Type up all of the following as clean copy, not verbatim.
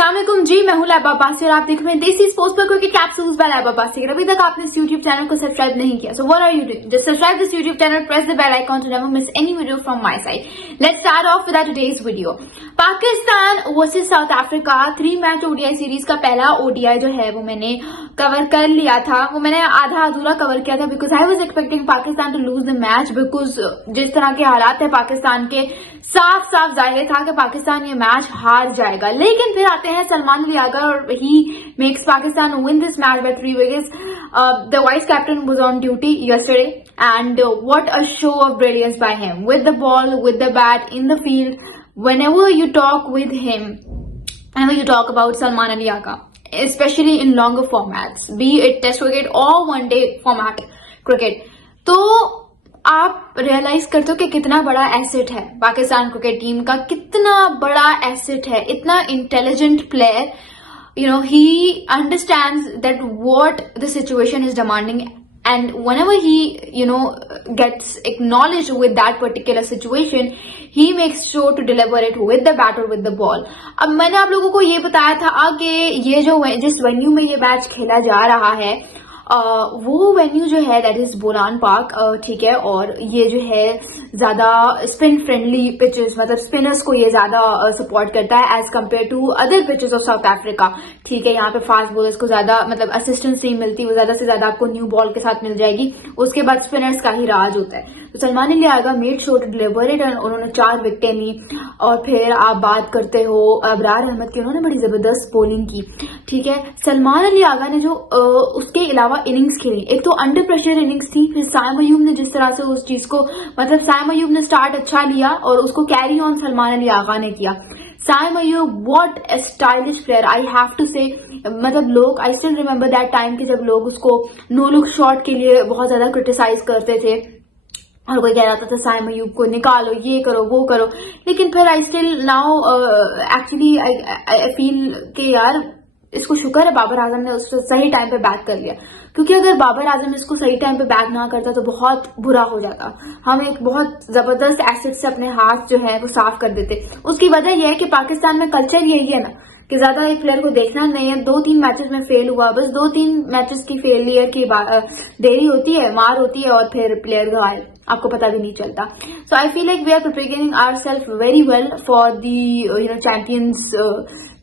अस्सलामुअलैकुम जी, मैं हूं लैबा अब्बासी और आप देख रहे हैं देसी स्पोर्ट्स पर क्रिकेट कैप्सूल्स बाय लैबा अब्बासी। अभी तक आपने इस यूट्यूब चैनल को सब्सक्राइब नहीं किया, so what are you doing? Just subscribe this YouTube channel, press the bell icon to never miss any video from my side. Let's start off with today's video. Pakistan versus South Africa 3 match ODI series का पहला ODI जो है वो मैंने cover कर लिया था। वो मैंने आधा अधूरा कवर किया था because I was expecting Pakistan to lose the match, because जिस तरह के हालात है पाकिस्तान के, साफ साफ जाहिर था कि पाकिस्तान ये मैच हार जाएगा। लेकिन फिर आते हैं सलमान अली आगा और he makes Pakistan win this match by 3 wickets. The vice captain was on duty yesterday and what a show of brilliance by him with the ball, with the bat, in the field. Whenever you talk with him, whenever you talk about Salman Ali Aga, especially in longer formats, be it test cricket or one day format cricket, तो आप realise करते हो कि कितना बड़ा asset है Pakistan cricket team का, कितना बड़ा एसेट है, इतना intelligent player. You know, he understands that what the situation is demanding, and whenever he, you know, gets acknowledged with that particular situation, he makes sure to deliver it with the bat or with the ball. अब मैंने आप लोगों को ये बताया था कि ये जो जिस वेन्यू में ये मैच खेला जा रहा है वो वेन्यू जो है दैट इज बोलान पार्क, ठीक है। और ये जो है ज्यादा स्पिन फ्रेंडली पिचेस, मतलब स्पिनर्स को ये ज्यादा सपोर्ट करता है as compare to other pitches of South Africa, ठीक है। यहाँ पे फास्ट बॉलर्स को ज्यादा मतलब असिस्टेंस नहीं मिलती, वो ज्यादा से ज्यादा आपको न्यू बॉल के साथ मिल जाएगी, उसके बाद स्पिनर्स का ही राज होता है। तो Salman Ali Agha made sure to deliver it, उन्होंने 4 विकेटें ली। और फिर आप बात करते हो अबरार अहमद की, उन्होंने बड़ी जबरदस्त बॉलिंग की, ठीक है। सलमान अली आगा ने जो उसके अलावा इनिंग्स खेली, एक तो अंडर प्रेशर इनिंग्स थी, फिर साइम अयूब ने जिस तरह से उस चीज को, मतलब साइम अयूब ने स्टार्ट अच्छा लिया और उसको कैरी ऑन सलमान अली आगा ने किया। Saim Ayub what a stylish player, I have to say. मतलब लोग, I still remember that time कि जब लोग उसको नो लुक शॉट के लिए बहुत ज्यादा क्रिटिसाइज करते थे और कोई कह रहा था साइम अयूब को निकालो, ये करो वो करो। लेकिन फिर I still now actually I feel कि यार इसको शुक्र है बाबर आजम ने उसको सही टाइम पे बैक कर लिया, क्योंकि अगर बाबर आजम इसको सही टाइम पे बैक ना करता तो बहुत बुरा हो जाता। हम एक बहुत जबरदस्त एसेट से अपने हाथ जो है वो साफ कर देते। उसकी वजह यह है कि पाकिस्तान में कल्चर यही है ना कि ज्यादा एक प्लेयर को देखना नहीं है। 2-3 मैचेस में फेल हुआ, बस 2-3 मैचेस की फेलियर की देरी होती है, मार होती है और फिर प्लेयर घायल, आपको पता भी नहीं चलता। So I feel like we are preparing ourselves very well for the Champions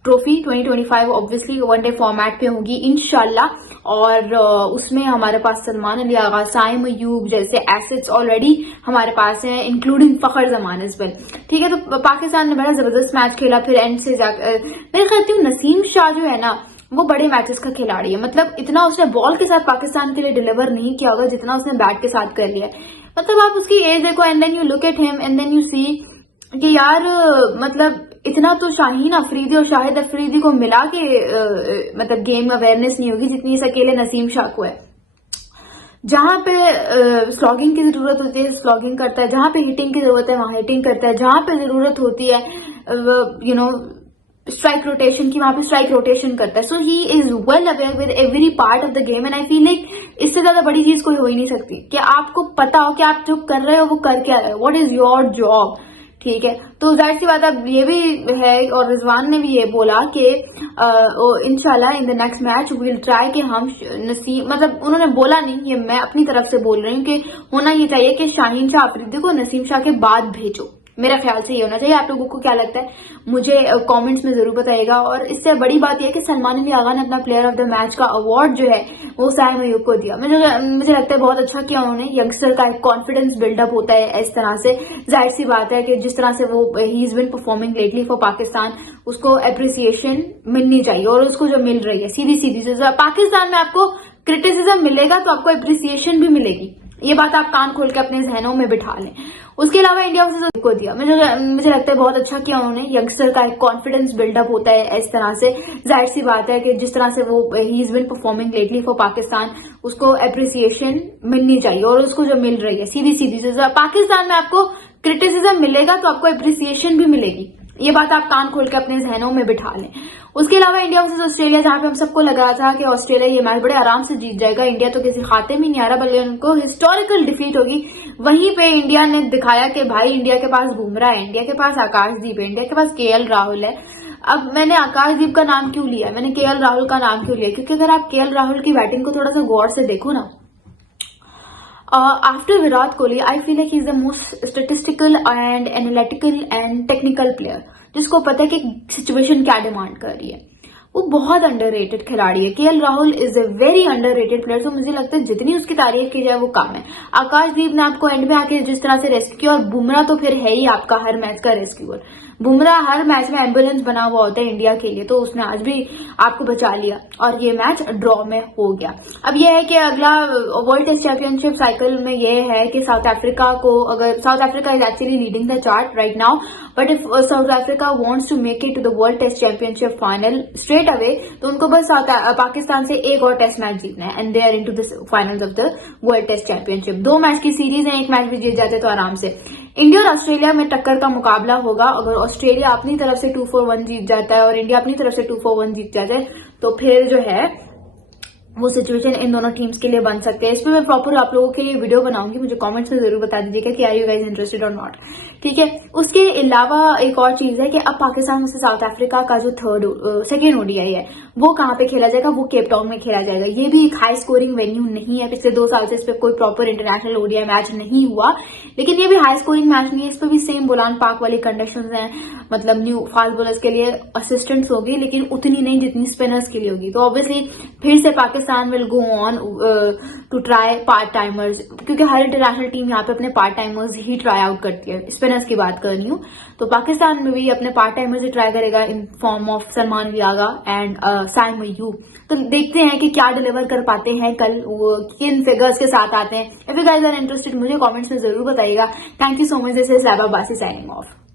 Trophy 2025। Obviously one day format पे होगी इंशाल्लाह, और उसमें हमारे पास सलमान अली आगा, साइम अयूब जैसे एसेट्स ऑलरेडी हमारे पास हैं, इंक्लूडिंग फखर जमान एज़ वेल, ठीक है। तो पाकिस्तान ने बड़ा जबरदस्त मैच खेला। फिर एंड से जाकर मैं कहती हूँ नसीम शाह जो है ना वो बड़े मैचेस का खिलाड़ी है, मतलब इतना उसने बॉल के साथ पाकिस्तान के लिए डिलीवर नहीं किया होगा जितना उसने बैट के साथ कर लिया। मतलब आप उसकी एज देखो and then you look at him and then you see कि यार मतलब इतना तो शाहीन अफरीदी और शाहिद अफरीदी को मिला के मतलब गेम अवेयरनेस नहीं होगी जितनी इस अकेले नसीम शाह को है। जहां पे स्लॉगिंग की जरूरत होती है स्लॉगिंग करता है, जहां पे हिटिंग की जरूरत है वहां हिटिंग करता है, जहां पे जरूरत होती है यू नो स्ट्राइक रोटेशन की वहां पे स्ट्राइक रोटेशन करता है। So he is well aware with every part of the game and I feel like इससे ज्यादा बड़ी चीज कोई हो ही नहीं सकती कि आपको पता हो कि आप जो कर रहे हो वो कर क्या रहे हो, व्हाट इज योर जॉब, ठीक है। तो जाहिर सी बात अब ये भी है और रिजवान ने भी ये बोला कि इंशाल्लाह in the next match will try कि हम नसीम, मतलब उन्होंने बोला नहीं, ये मैं अपनी तरफ से बोल रही हूँ कि होना ये चाहिए कि शाहीन शाह अफरीदी को नसीम शाह के बाद भेजो। मेरा ख्याल से ये होना चाहिए। आप लोगों को क्या लगता है मुझे कमेंट्स में जरूर बताइएगा। और इससे बड़ी बात यह है कि सलमान अली आगा ने अपना प्लेयर ऑफ द मैच का अवार्ड जो है वो साइम अयूब को दिया। मुझे लगता है बहुत अच्छा किया उन्होंने। यंगस्टर का एक कॉन्फिडेंस बिल्डअप होता है इस तरह से। जाहिर सी बात है कि जिस तरह से वो he is been performing lately for Pakistan, उसको अप्रिसिएशन मिलनी चाहिए और उसको जो मिल रही है सीधी सीधी से। पाकिस्तान में आपको क्रिटिसिज्म मिलेगा तो आपको अप्रिसिएशन भी मिलेगी, ये बात आप कान खोल के अपने जहनों में बिठा लें। उसके अलावा इंडिया वर्सेस को दिया, मुझे लगता है बहुत अच्छा किया उन्होंने। यंगस्टर का एक कॉन्फिडेंस बिल्डअप होता है इस तरह से। जाहिर सी बात है कि जिस तरह से वो he is been performing lately for Pakistan, उसको अप्रिसिएशन मिलनी चाहिए और उसको जो मिल रही है सीधी सीधी से। पाकिस्तान में आपको क्रिटिसिज्म मिलेगा तो आपको अप्रिसिएशन भी मिलेगी, ये बात आप कान खोल के अपने जहनों में बिठा लें। उसके अलावा इंडिया वर्सेस ऑस्ट्रेलिया, जहां पे हम सबको लगा था कि ऑस्ट्रेलिया ये मैच बड़े आराम से जीत जाएगा, इंडिया तो किसी खाते में नहीं आ रहा बल्कि उनको हिस्टोरिकल डिफीट होगी, वहीं पे इंडिया ने दिखाया कि भाई इंडिया के पास बुमराह है, इंडिया के पास आकाशदीप है, इंडिया के पास केएल राहुल है। अब मैंने आकाशदीप का नाम क्यों लिया, मैंने केएल राहुल का नाम क्यों लिया, क्योंकि अगर आप केएल राहुल की बैटिंग को थोड़ा सा गौर से देखो ना, after Virat Kohli I feel like he is the most statistical and analytical and technical player, जिसको पता है कि सिचुएशन क्या डिमांड कर रही है। वो बहुत अंडररेटेड खिलाड़ी है। KL Rahul is a very underrated player, तो मुझे लगता है जितनी उसकी तारीफ की जाए वो कम है। आकाशदीप ने आपको एंड में आके जिस तरह से रेस्क्यू किया, और बुमराह तो फिर है ही आपका हर मैच का रेस्क्यूअर। बुमराह हर मैच में एम्बुलेंस बना हुआ होता है इंडिया के लिए, तो उसने आज भी आपको बचा लिया और ये मैच ड्रॉ में हो गया। अब ये है कि अगला वर्ल्ड टेस्ट चैंपियनशिप साइकिल में ये है कि साउथ अफ्रीका को, अगर South Africa is actually leading the chart right now, but if South Africa wants to make it to the World Test Championship final straight away, तो उनको बस पाकिस्तान से एक और टेस्ट मैच जीतना है and they are into the finals of the World Test Championship. 2 match की series है, एक मैच भी जीत जाते तो आराम से। इंडिया और ऑस्ट्रेलिया में टक्कर का मुकाबला होगा। अगर ऑस्ट्रेलिया अपनी तरफ से 2-4-1 जीत जाता है और इंडिया अपनी तरफ से 2-4-1 जीत जाता है, तो फिर जो है वो सिचुएशन इन दोनों टीम्स के लिए बन सकते हैं। इस पर मैं प्रॉपर आप लोगों के लिए वीडियो बनाऊंगी, मुझे कमेंट्स में जरूर बता दीजिएगा कि आर यू गाइस इंटरेस्टेड और नॉट, ठीक है। उसके अलावा एक और चीज है कि अब पाकिस्तान से साउथ अफ्रीका का जो सेकेंड ओडीआई है वो कहाँ पे खेला जाएगा, वो केप टाउन में खेला जाएगा। ये भी एक हाई स्कोरिंग वेन्यू नहीं है, पिछले 2 साल से इस पर कोई प्रॉपर इंटरनेशनल ओडीआई मैच नहीं हुआ, लेकिन ये भी हाई स्कोरिंग मैच नहीं है। इस पर भी सेम बुलान पाक वाली कंडीशंस हैं, मतलब न्यू फास्ट बॉलर्स के लिए असिस्टेंट्स होगी, लेकिन उतनी नहीं जितनी स्पिनर्स के लिए होगी। तो ऑब्वियसली फिर से Pakistan will go on to try part timers, क्योंकि हर इंटरनेशनल टीम यहाँ पे अपने पार्ट टाइमर्स ही ट्राई आउट करती है। स्पिनर्स की बात कर रही हूँ, तो पाकिस्तान में भी अपने पार्ट टाइमर्स ही ट्राई करेगा इन फॉर्म ऑफ सलमान वियागा एंड साइम अय्यूब। तो देखते हैं कि क्या डिलीवर कर पाते हैं कल, वो किन फिगर्स के साथ आते हैं। If you guys are interested मुझे कमेंट्स में जरूर बताइएगा। Thank you so much, this is Laiba Basi signing of.